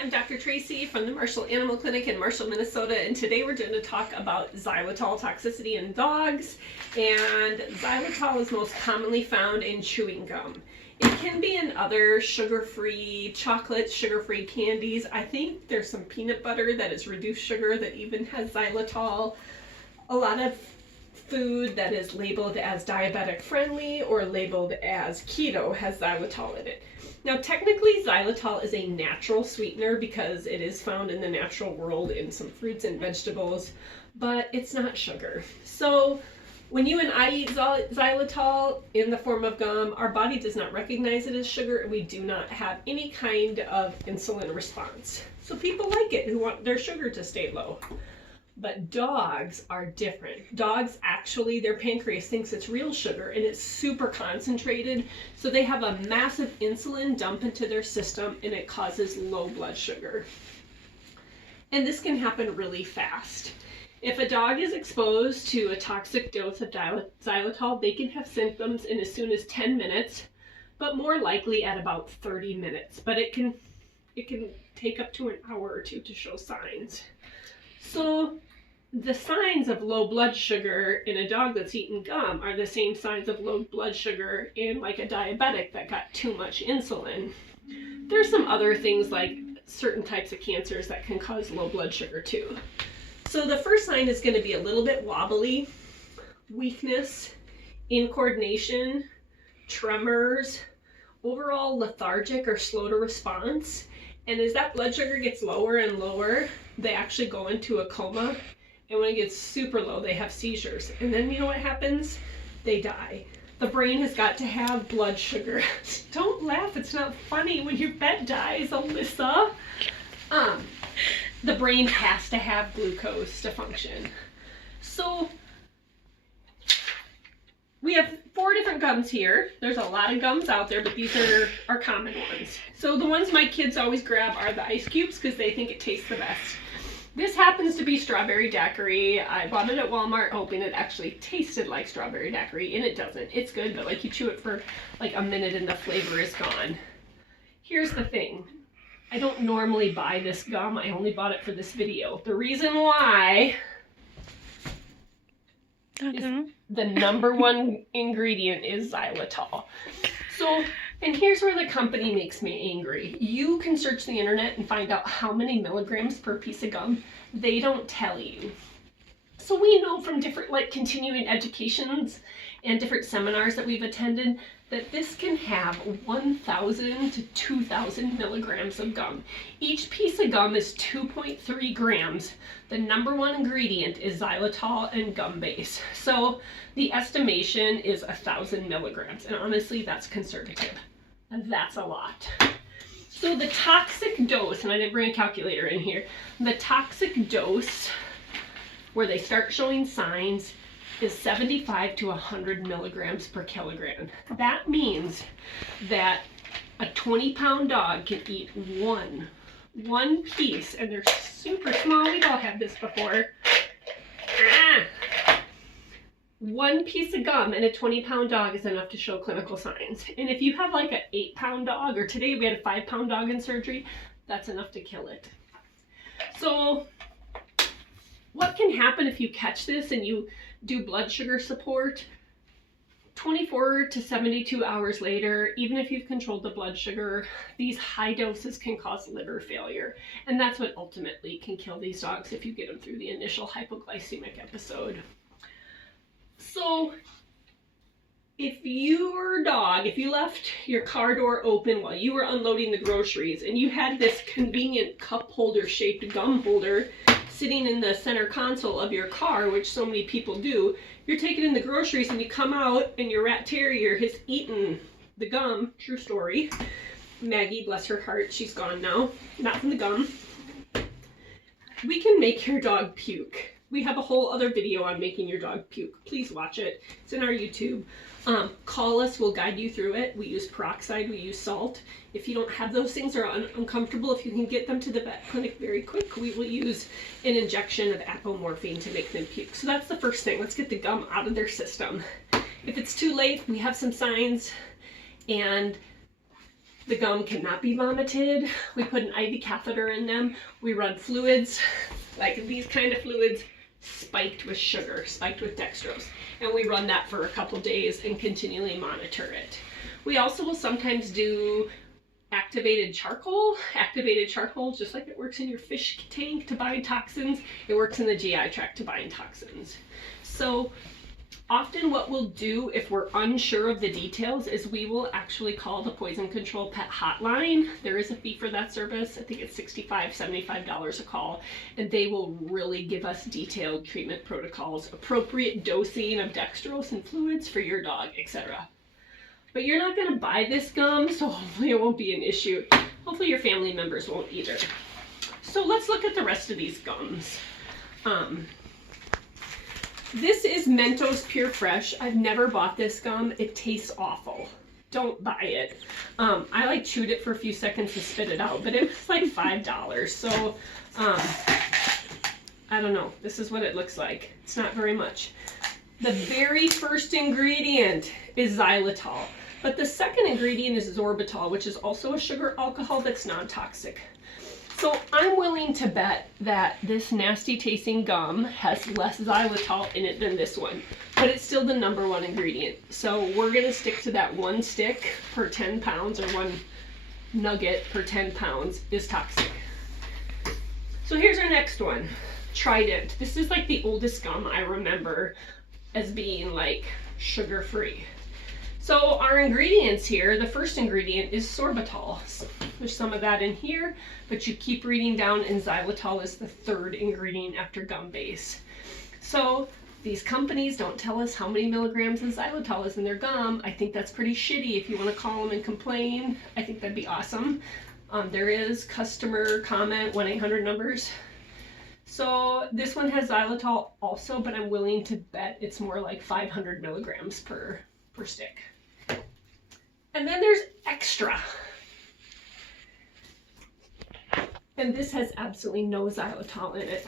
I'm Dr. Tracy from the Marshall Animal Clinic in Marshall, Minnesota, and today we're going to talk about xylitol toxicity in dogs. And xylitol is most commonly found in chewing gum. It can be in other sugar-free chocolates, sugar-free candies. I think there's some peanut butter that is reduced sugar that even has xylitol. A lot of food that is labeled as diabetic friendly or labeled as keto has xylitol in it. Now technically xylitol is a natural sweetener because it is found in the natural world in some fruits and vegetables, but it's not sugar. So when you and I eat xylitol in the form of gum, our body does not recognize it as sugar and we do not have any kind of insulin response. So people like it who want their sugar to stay low. But dogs are different. Dogs actually, their pancreas thinks it's real sugar and it's super concentrated. So they have a massive insulin dump into their system and it causes low blood sugar. And this can happen really fast. If a dog is exposed to a toxic dose of xylitol, they can have symptoms in as soon as 10 minutes, but more likely at about 30 minutes. But it can take up to an hour or two to show signs. So the signs of low blood sugar in a dog that's eaten gum are the same signs of low blood sugar in like a diabetic that got too much insulin. There's some other things like certain types of cancers that can cause low blood sugar too. So the first sign is going to be a little bit wobbly, weakness, incoordination, tremors, overall lethargic or slow to response. And as that blood sugar gets lower and lower, they actually go into a coma. And when it gets super low, they have seizures. And then you know what happens? They die. The brain has got to have blood sugar. Don't laugh, it's not funny when your pet dies, Alyssa. The brain has to have glucose to function. So we have 4 different gums here. There's a lot of gums out there, but these are common ones. So the ones my kids always grab are the ice cubes because they think it tastes the best. This happens to be strawberry daiquiri. I bought it at Walmart hoping it actually tasted like strawberry daiquiri, and it doesn't. It's good, but like you chew it for like a minute and the flavor is gone. Here's the thing. I don't normally buy this gum. I only bought it for this video. The reason why is the number one ingredient is xylitol. So, and here's where the company makes me angry. You can search the internet and find out how many milligrams per piece of gum. They don't tell you. So we know from different like continuing educations and different seminars that we've attended that this can have 1,000 to 2,000 milligrams of gum. Each piece of gum is 2.3 grams. The number one ingredient is xylitol and gum base. So the estimation is 1,000 milligrams. And honestly, that's conservative. And that's a lot. So the toxic dose, and I didn't bring a calculator in here, the toxic dose where they start showing signs is 75 to 100 milligrams per kilogram. That means that a 20-pound dog can eat one piece, and they're super small. We've all had this before. One piece of gum and a 20-pound dog is enough to show clinical signs. And if you have like an 8-pound dog, or today we had a 5-pound dog in surgery, that's enough to kill it. So what can happen if you catch this and you do blood sugar support? 24 to 72 hours later, even if you've controlled the blood sugar, these high doses can cause liver failure. And that's what ultimately can kill these dogs if you get them through the initial hypoglycemic episode. So if you left your car door open while you were unloading the groceries and you had this convenient cup holder shaped gum holder sitting in the center console of your car, which so many people do, you're taking in the groceries and you come out and your rat terrier has eaten the gum. True story. Maggie, bless her heart, she's gone now. Not from the gum. We can make your dog puke. We have a whole other video on making your dog puke. Please watch it. It's in our YouTube. Call us, we'll guide you through it. We use peroxide, we use salt. If you don't have those things or are uncomfortable, if you can get them to the vet clinic very quick, we will use an injection of apomorphine to make them puke. So that's the first thing. Let's get the gum out of their system. If it's too late, we have some signs, and The gum cannot be vomited. We put an IV catheter in them. We run fluids, like these kind of fluids, spiked with sugar, spiked with dextrose. And we run that for a couple days and continually monitor it. We also will sometimes do activated charcoal. Activated charcoal, just like it works in your fish tank to bind toxins, it works in the GI tract to bind toxins. So often what we'll do if we're unsure of the details is we will actually call the Poison Control Pet Hotline. There is a fee for that service. I think it's $65, $75 a call, and they will really give us detailed treatment protocols, appropriate dosing of dextrose and fluids for your dog, etc. But you're not going to buy this gum, so hopefully it won't be an issue. Hopefully your family members won't either. So let's look at the rest of these gums. This is Mentos Pure Fresh. I've never bought this gum. It tastes awful. Don't buy it. I like chewed it for a few seconds to spit it out, but it was like $5. So I don't know. This is what it looks like. It's not very much. The very first ingredient is xylitol, but the second ingredient is sorbitol, which is also a sugar alcohol that's non-toxic. So I'm willing to bet that this nasty tasting gum has less xylitol in it than this one, but it's still the #1 ingredient. So we're gonna stick to that one stick per 10 pounds or one nugget per 10 pounds is toxic. So here's our next one, Trident. This is like the oldest gum I remember as being like sugar-free. So our ingredients here, the first ingredient is sorbitol. There's some of that in here, but you keep reading down and xylitol is the third ingredient after gum base. So these companies don't tell us how many milligrams of xylitol is in their gum. I think that's pretty shitty. If you want to call them and complain, I think that'd be awesome. There is customer comment, 1-800 numbers. So this one has xylitol also, but I'm willing to bet it's more like 500 milligrams per stick. And then there's Extra. And this has absolutely no xylitol in it.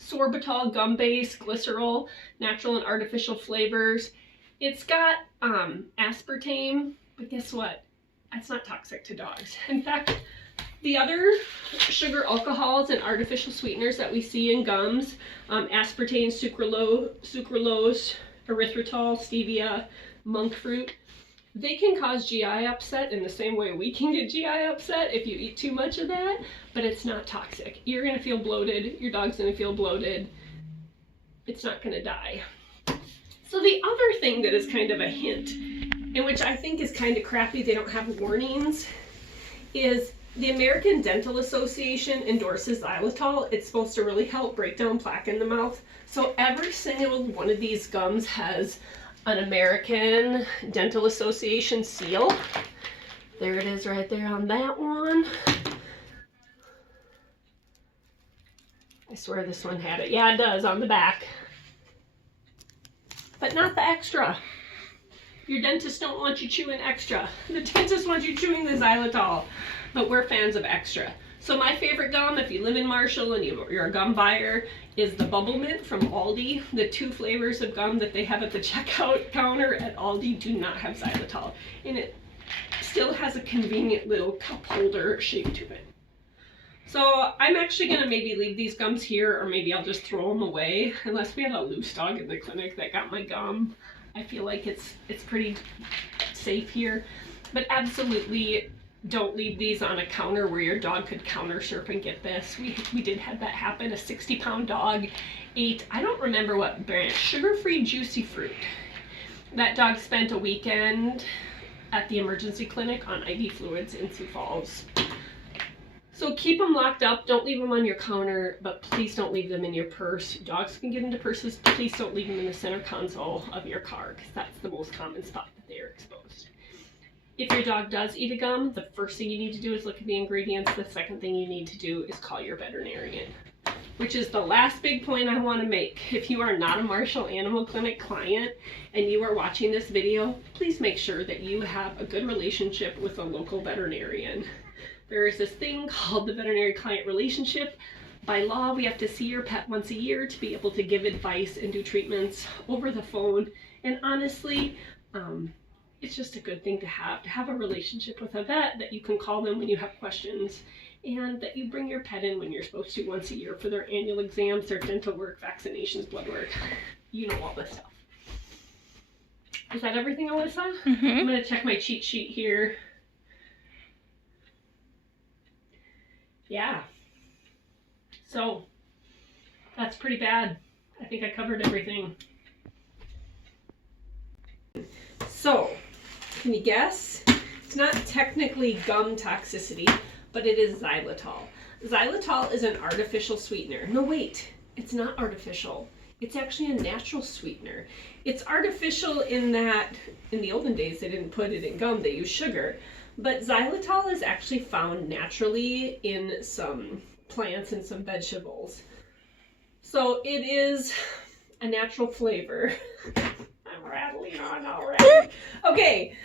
Sorbitol, gum base, glycerol, natural and artificial flavors. It's got aspartame, but guess what? It's not toxic to dogs. In fact, the other sugar alcohols and artificial sweeteners that we see in gums, aspartame, sucralose, erythritol, stevia, monk fruit, they can cause GI upset in the same way we can get GI upset if you eat too much of that, but it's not toxic. You're gonna feel bloated, your dog's gonna feel bloated, it's not gonna die. So the other thing that is kind of a hint, and which I think is kind of crappy, they don't have warnings, is the American Dental Association endorses xylitol. It's supposed to really help break down plaque in the mouth. So every single one of these gums has an American Dental Association seal. There it is right there on that one. I swear this one had it. Yeah, it does on the back. But not the Extra. Your dentist don't want you chewing Extra. The dentist wants you chewing the xylitol. But we're fans of Extra. So my favorite gum, if you live in Marshall and you're a gum buyer, is the Bubble Mint from Aldi. The 2 flavors of gum that they have at the checkout counter at Aldi do not have xylitol. And it still has a convenient little cup holder shape to it. So I'm actually gonna maybe leave these gums here, or maybe I'll just throw them away, unless we had a loose dog in the clinic that got my gum. I feel like it's pretty safe here, but absolutely don't leave these on a counter where your dog could counter surf and get this. We did have that happen. A 60-pound dog ate, I don't remember what brand, sugar-free juicy fruit. That dog spent a weekend at the emergency clinic on IV fluids in Sioux Falls. So keep them locked up. Don't leave them on your counter, but please don't leave them in your purse. Dogs can get into purses. Please don't leave them in the center console of your car, because that's the most common spot that they are exposed. If your dog does eat a gum, the first thing you need to do is look at the ingredients. The second thing you need to do is call your veterinarian, which is the last big point I want to make. If you are not a Marshall Animal Clinic client and you are watching this video, please make sure that you have a good relationship with a local veterinarian. There is this thing called the veterinary client relationship. By law, we have to see your pet once a year to be able to give advice and do treatments over the phone. And honestly, it's just a good thing to have a relationship with a vet that you can call them when you have questions, and that you bring your pet in when you're supposed to once a year for their annual exams, their dental work, vaccinations, blood work. You know all this stuff. Is that everything, Alyssa? Mm-hmm. I'm going to check my cheat sheet here. Yeah. So, that's pretty bad. I think I covered everything. So, can you guess? It's not technically gum toxicity, but it is xylitol. Xylitol is an artificial sweetener. No, wait. It's not artificial. It's actually a natural sweetener. It's artificial in that in the olden days they didn't put it in gum, they used sugar. But xylitol is actually found naturally in some plants and some vegetables. So it is a natural flavor. I'm rattling on already. Okay,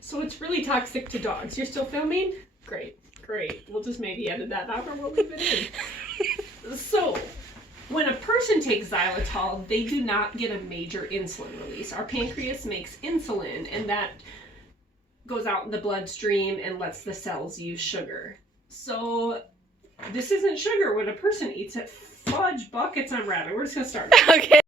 so it's really toxic to dogs. You're still filming? Great. We'll just maybe edit that out or we'll leave it in. So, when a person takes xylitol, they do not get a major insulin release. Our pancreas makes insulin, and that goes out in the bloodstream and lets the cells use sugar. So this isn't sugar when a person eats it. Fudge buckets, I'm rattling. We're just going to start. Okay.